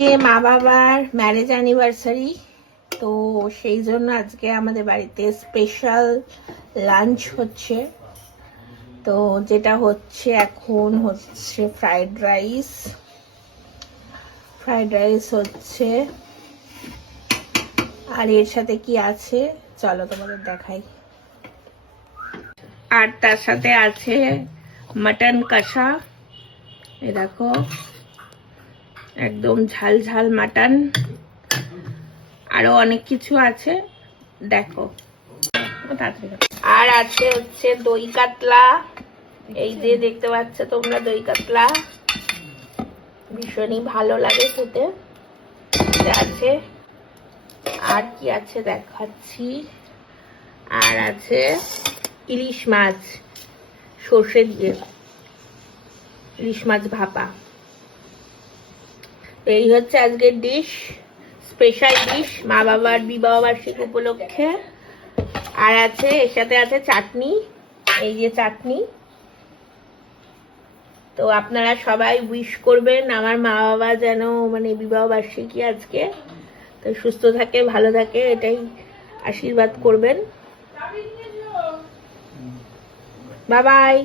মা বাবার marriage anniversary, তো সেই জন্য আজকে আমাদের বাড়িতে স্পেশাল লাঞ্চ হচ্ছে। তো যেটা হচ্ছে এখন হচ্ছে ফ্রাইড রাইস হচ্ছে, আর এর সাথে কি আছে চলো তোমাদের দেখাই। আর তার সাথে আছে মাটন কষা, এই দেখো একদম ঝাল ঝাল মাটন, আরো অনেক কিছু আছে দেখো। আর আছে হচ্ছে দই কাতলা, এই যে দেখতে পাচ্ছ তোমরা দই কাতলা, ভীষণই ভালো লাগে খেতে। আছে আর কি আছে দেখাচ্ছি, আর আছে ইলিশ মাছ সর্ষে দিয়ে, ইলিশ মাছ ভাপা। এই হচ্ছে আজকের ডিশ, স্পেশাল ডিশ মা বাবার বিবাহ বার্ষিকী উপলক্ষে। আর আছে এর সাথে আছে চাটনি, এই যে চাটনি। তো আপনারা সবাই উইশ করবেন আমার মা বাবা যেন মানে বিবাহ বার্ষিকী আজকে, তো সুস্থ থাকে ভালো থাকে, এটাই আশীর্বাদ করবেন। Bye bye.